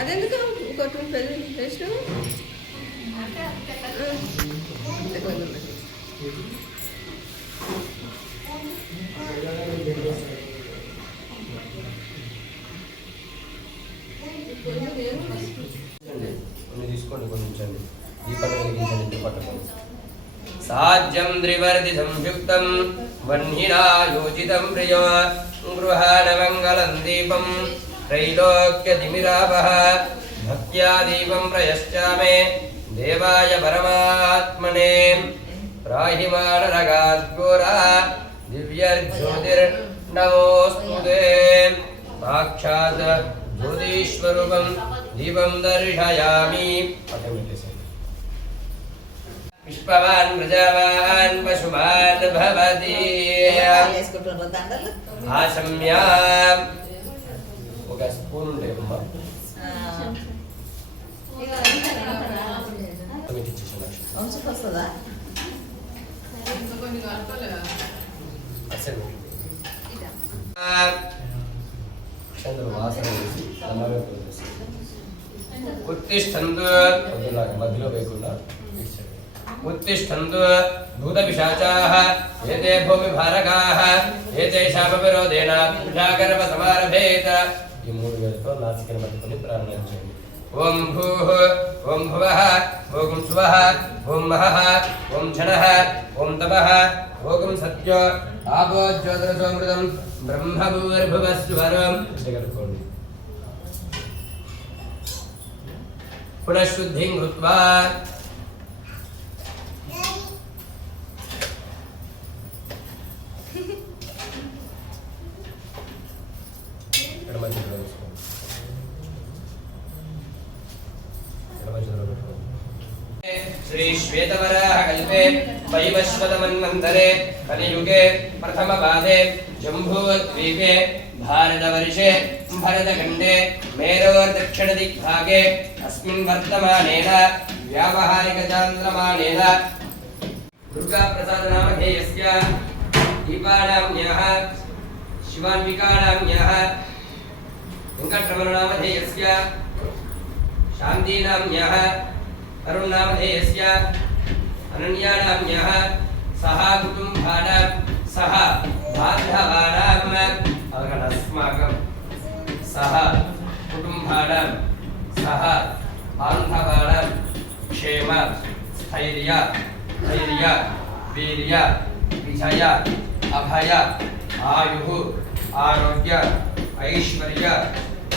అదెందుకు ఇంకోటి పెళ్ళి చేసినావు తీసుకోండి కొంచెం దీపాన్ని వెలిగించండి పట్టుకోండి. సాజ్యం త్రివర్తి సంయుక్తం వహ్నినా యోజితం ప్రియ గృహాణ మంగళం దీపం త్రైలోక్యతిమిరాపః భక్త్యా దీపం ప్రయశ్చామే దేవాయ పరమాత్మనే ప్రాహిమానరగాద్ఘోరా దివ్యర్జ్యోతిర్నమోస్తుతే సాక్షాత్ జ్యోతిస్వరూపం దీపం దర్శయామి. పుష్పవాన్ ప్రజావాన్ పశుమాన్ భవతి ఆశమ్య ఒక స్పూన్ ఉండేమ్మా వాసన వేసి ఉత్తిష్టంతు మధ్యలో వేయకుండా ఉత్తిష్టంతు భూతపిశాచాః ఏతే భూమిభారకాః ఏతేషామపి రోధేన పూజాకర్మ సమారభేత. ఈ 3 వేలతో నాసికను పట్టుకొని ప్రారంభం చేయండి. ఓం భూః ఓం భువః ఓం స్వః ఓం మహః ఓం ఝనః ఓం తపః ఓం సత్యో ఆపో జ్యోతిరసోమృతం బ్రహ్మభూర్భువస్వరం కలుపుకోండి. పునఃశుద్ధిం కృత్వా శ్రీ శ్వేతవరాహ కల్పే వైవస్వతమన్వంతరే కలియుగే ప్రథమపాదే జంబూద్వీపే భారతవర్షే భరతఖండే మేరోర్దక్షిణదిగ్భాగే అస్మిన్ వర్తమానేన వ్యావహారికచాంద్రమానేన దుర్గాప్రసాదనామధేయస్య దీపానామ్యః శివాన్వికానామ్యః వెంకటరమణనామధేయస్య శాంతినామ్యః కరుణామధేయస్య అనన్యానామ్యః సహ కుటుంబానాం సహ బాంధవానాం అస్మాకం సహ కుటుంబానాం సహ బాంధవానాం క్షేమ స్థైర్య ధైర్య వీర్య విజయ అభయ ఆయు ఆరోగ్య ఐశ్వర్య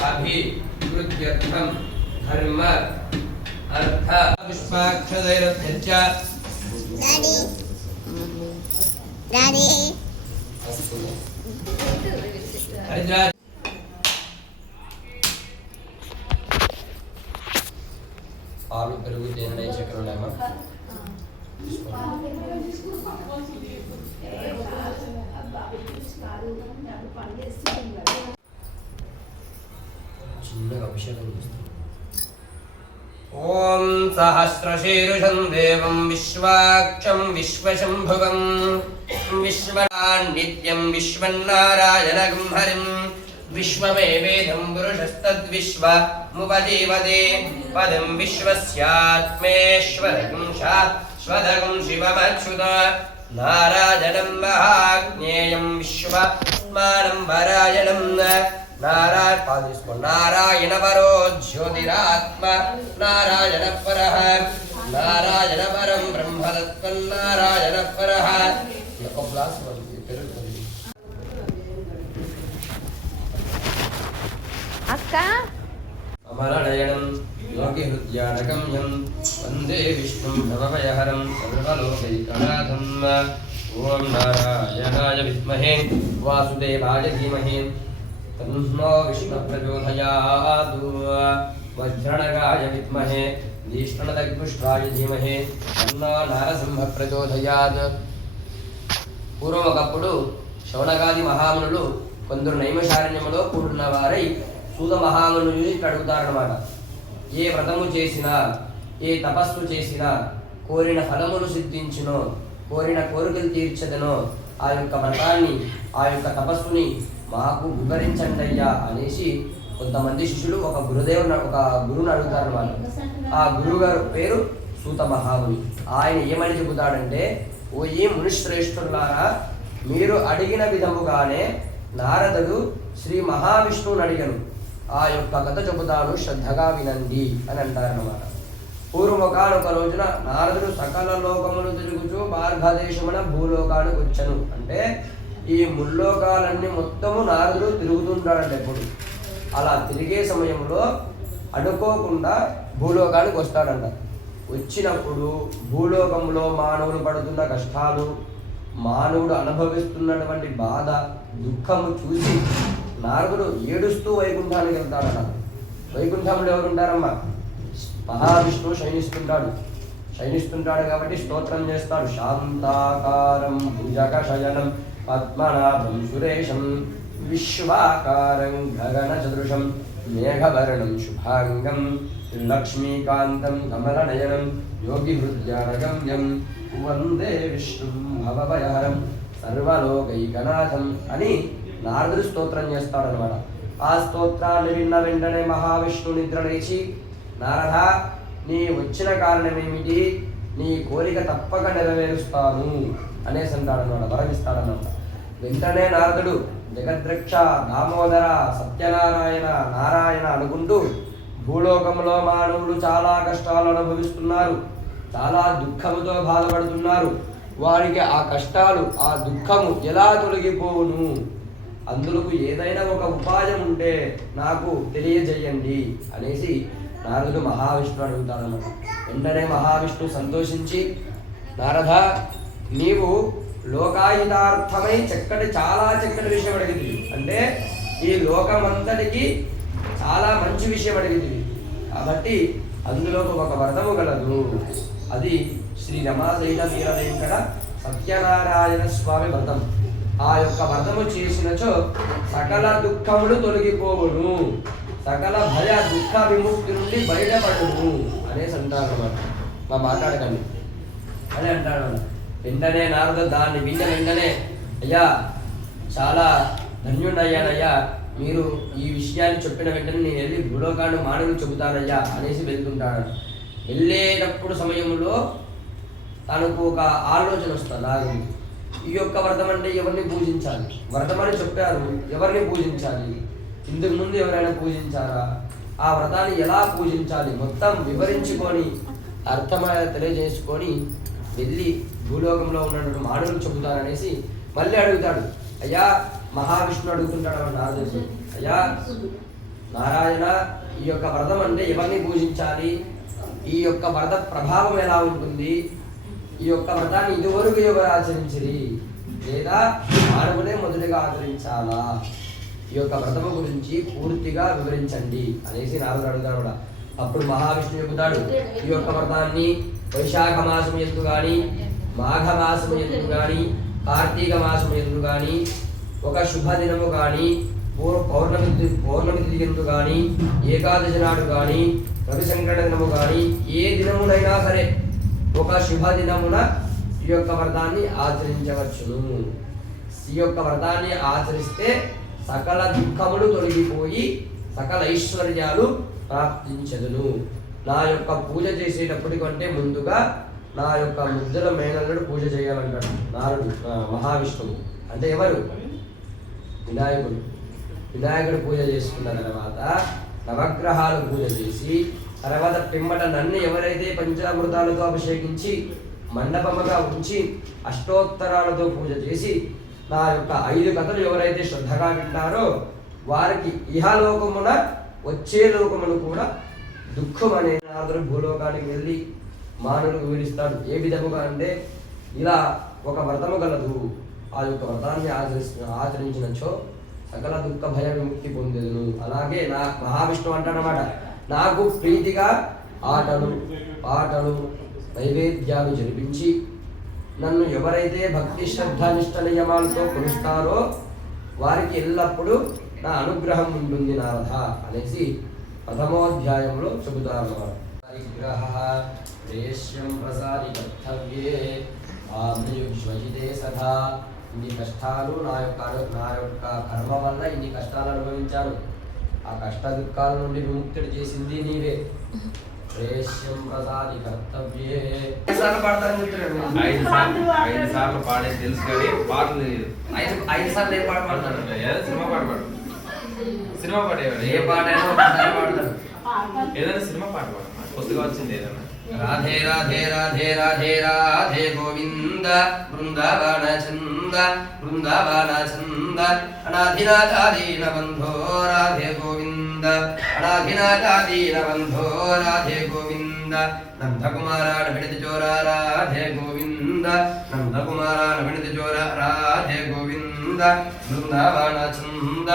అభివృద్ధ్యర్థం ధర్మ అర్థ పుష్పాక్షరైరత్యంచ డాడీ హరిద్రా పాలు పెరుగు తేనె చక్కెర ఉన్నాయమ్మా చిన్నగా అభిషేకం చేస్తాం. ఓం సహస్రశీర్షం దేవం విశ్వాక్షం విశ్వశంభువం విశ్వనిత్యం విశ్వన్నారాయణం హరిం విశ్వమేవేదం పురుషస్తద్విశ్వముపజీవతే పదం విశ్వస్యాత్మేశ్వరకం శాశ్వతం శివమచ్యుత నారాయణం మహాజ్ఞేయం విశ్వమానం పరాయణం నారాయణ పరో జ్యోతిరాత్మ నారాయణ పరః నారాయణ పరం బ్రహ్మతత్వం నారాయణ పరః. అక్క అమరనయనం యోగిహృద్యానగమ్యం వందే విష్ణుం భవభయహరం సర్వలోకైకనాథం. ఓం నారాయణాయ విద్మహే వాసుదేవాయ ధీమహి తన్నో విష్ణు ప్రచోదయాత్. వజ్రణగాయ విద్మహే ధీష్ణదగ్పుష్పాయ ధీమహి తన్నో నారసింహ ప్రచోదయాత్. పూర్వం ఒకప్పుడు శౌనకాది మహామునులు కొందరు నైమిషారణ్యములో కూడున్న వారై సూత మహామునులు ఇక్కడ అడుగుతారన్నమాట. ఏ వ్రతము చేసినా ఏ తపస్సు చేసినా కోరిన ఫలములు సిద్ధించునో కోరిన కోరికలు తీర్చదనో ఆ యొక్క వ్రతాన్ని ఆ యొక్క తపస్సుని మాకు వివరించండి అయ్యా అనేసి కొంతమంది శిష్యులు ఒక గురువుని అడుగుతారు వాళ్ళు. ఆ గురువు గారు పేరు సూత మహాముని. ఆయన ఏమని చెబుతాడంటే, ఓ ఈ మునిశ్రేష్ఠులారా, మీరు అడిగిన విధముగానే నారదుడు శ్రీ మహావిష్ణువుని అడిగను. ఆ యొక్క కథ చెబుతాను, శ్రద్ధగా వినండి అని అంటారన్నమాట. పూర్వకానొక రోజున నారదుడు సకల లోకములు తిరుగుచూ మార్గదేశమున భూలోకానికి వచ్చను. అంటే ఈ ముల్లోకాలన్నీ మొత్తము నారదుడు తిరుగుతుంటాడంటే ఎప్పుడు. అలా తిరిగే సమయంలో అనుకోకుండా భూలోకానికి వస్తాడంట. వచ్చినప్పుడు భూలోకంలో మానవులు పడుతున్న కష్టాలు, మానవుడు అనుభవిస్తున్నటువంటి బాధ, దుఃఖము చూసి నారదుడు ఏడుస్తూ వైకుంఠానికి వెళ్తాడన్న. వైకుంఠంలో ఎవరుంటారమ్మా? మహావిష్ణువు శయనిస్తుంటాడు కాబట్టి స్తోత్రం చేస్తాడు. శాంతాకారం భుజగ శయనం పద్మనాభం సురేశం విశ్వాకారం గగన చదృశం మేఘవర్ణం శుభాంగం లక్ష్మీకాంతం కమలనయనం యోగి హృద్యానగమ్యం వందే విష్ణుం భవభయహరం సర్వలోకైకనాథం అని నారదుడు స్తోత్రం చేస్తాడనమాట. ఆ స్తోత్రాన్ని విన్న వెంటనే మహావిష్ణువు నిద్ర లేచి, నారద, నీ వచ్చిన కారణం ఏమిటి? నీ కోరిక తప్పక నెరవేరుస్తాను అనేసి అంటాడనమాట, వరమిస్తాడనమాట. వెంటనే నారదుడు జగద్రక్ష, దామోదర, సత్యనారాయణ, నారాయణ అనుకుంటూ భూలోకంలో మానవులు చాలా కష్టాలు అనుభవిస్తున్నారు, చాలా దుఃఖముతో బాధపడుతున్నారు. వారికి ఆ కష్టాలు, ఆ దుఃఖము ఎలా తొలగిపోవును? అందులకు ఏదైనా ఒక ఉపాయం ఉంటే నాకు తెలియజేయండి అనేసి నారదుడు మహావిష్ణువు అడుగుతాడన్నమాట. వెంటనే మహావిష్ణువు సంతోషించి, నారద, నీవు లోకాయుతార్థమై చాలా చక్కటి విషయం అడిగింది. అంటే ఈ లోకమంతటికి చాలా మంచి విషయం అడిగింది. కాబట్టి అందులో ఒక వ్రతము గలదు. అది శ్రీ రమాశైల వీర వెంకట సత్యనారాయణ స్వామి వ్రతం. ఆ యొక్క వ్రతము చేసినచో సకల దుఃఖములు తొలగిపోవును, సకల భయ దుఃఖ విముక్తి నుండి బయటపడును అనేసి అంటారు అన్నమాట. మా మాట్లాడకండి అని అంటాడు. వెంటనే నారదుడు దాన్ని విన్న వెంటనే, అయ్యా చాలా ధన్యుడయ్యానయ్యా, మీరు ఈ విషయాన్ని చెప్పిన వెంటనే నేను వెళ్ళి భూలోకాన్ని మానవులు చెబుతానయ్యా అనేసి వెళ్తుంటాడు. వెళ్ళేటప్పుడు సమయంలో తనకు ఒక ఆలోచన వస్తుంది. నారదుడికి ఈ యొక్క వ్రతం అంటే ఎవరిని పూజించాలి? వ్రతం అని చెప్పారు, ఎవరిని పూజించాలి? ఇంతకు ముందు ఎవరైనా పూజించారా? ఆ వ్రతాన్ని ఎలా పూజించాలి మొత్తం వివరించుకొని అర్థమైన తెలియజేసుకొని వెళ్ళి భూలోకంలో ఉన్నటువంటి మానవులు చెబుతారనేసి మళ్ళీ అడుగుతాడు. అయ్యా, మహావిష్ణువు అడుగుతుంటాడు నారదుడు, అయ్యా నారాయణ, ఈ యొక్క వ్రతం అంటే ఎవరిని పూజించాలి? ఈ యొక్క వ్రత ప్రభావం ఎలా ఉంటుంది? ఈ యొక్క వ్రతాన్ని ఇదివరకు ఎవరు ఆచరించిరి, లేదా మానవులే మొదటిగా ఆచరించాలా? ఈ యొక్క వ్రతము గురించి పూర్తిగా వివరించండి అనేసి నారదుడు అడుగుతాడు కూడా. అప్పుడు మహావిష్ణువు చెబుతాడు, ఈ యొక్క వ్రతాన్ని వైశాఖ మాసము ఎందు కానీ, మాఘ మాసము ఎందు కానీ, కార్తీక మాసము ఎందు కానీ, ఒక శుభదినము కానీ, పౌర్ణమి తిథి ఎందు కానీ, ఏకాదశి నాడు కానీ, రవిశంకర దినము కానీ, ఏ దినమునైనా సరే ఒక శుభదినమున ఈ యొక్క వ్రతాన్ని ఆచరించవచ్చును. ఈ యొక్క వ్రతాన్ని ఆచరిస్తే సకల దుఃఖములు తొలగిపోయి సకల ఐశ్వర్యాలు ప్రాప్తించదును. నా యొక్క పూజ చేసేటప్పటికంటే ముందుగా నా యొక్క ముద్దుల మేనల్లుడు పూజ చేయాలంటాడు నారదుడు. మహావిష్ణువు అంటే ఎవరు? వినాయకుడు. వినాయకుడు పూజ చేసుకున్న తర్వాత నవగ్రహాలు పూజ చేసి తర్వాత పిమ్మట నన్ను ఎవరైతే పంచామృతాలతో అభిషేకించి మండపముగా ఉంచి అష్టోత్తరాలతో పూజ చేసి నా యొక్క 5 కథలు ఎవరైతే శ్రద్ధగా వింటారో వారికి ఇహలోకమున వచ్చే లోకమును కూడా దుఃఖం అనే నారదుడు భూలోకానికి వెళ్ళి మానవులకు వివరిస్తాడు. ఏ విధముగా అంటే, ఇలా ఒక వ్రతము గలదు, ఆ యొక్క వ్రతాన్ని ఆచరించినచో సకల దుఃఖ భయ విముక్తి పొందేదును. అలాగే నా మహావిష్ణువు అంటాడనమాట, నాకు ప్రీతిగా ఆటలు పాటలు నైవేద్యాలు జరిపించి నన్ను ఎవరైతే భక్తి శ్రద్ధ నిష్ట నియమాలతో కొలుస్తారో వారికి ఎల్లప్పుడూ నా అనుగ్రహం ఉంటుంది నారద అనేసి ప్రథమోధ్యాయంలో చెబుతారు. ప్రేష్యం ప్రసారి కర్తవ్యే ఆమ్రయుజ్వజితే సదా ఇన్ని కష్టాలు నా యొక్క కర్మ వల్ల ఇన్ని కష్టాలు అనుభవించాను. ఆ కష్ట దుఃఖాల నుండి విముక్తుడు చేసింది నీవే. ప్రేష్యం ప్రసాది కర్తవ్యే. ఎన్నిసార్లు పాడతారని చెప్తున్నాడు? 5 సార్లు పాడేది తెలుసు కానీ పాటలు తెలియదు. 5 సార్లు ఏ పాట పాడతాడు? ఏదో సినిమా పాట పాడు. సినిమా పాట ఏ పాట అయినా ఒకసారి పాడతాడు. ఏదైనా సినిమా పాట పాడు. కొత్తగా వచ్చింది ఏదైనా. రాధే రాధే రాధే రాధే రాధే గోవింద బృందావన చంద బృందావన చంద అనాధినాథాదీన బంధో రాధే గోవింద అనాధినాథాదీన బంధో రాధే గోవింద నందకుమారాణ విడిది చోర రాధే గోవింద నందకుమారాణ విడిది చోర రాధే గోవింద బృందావన చంద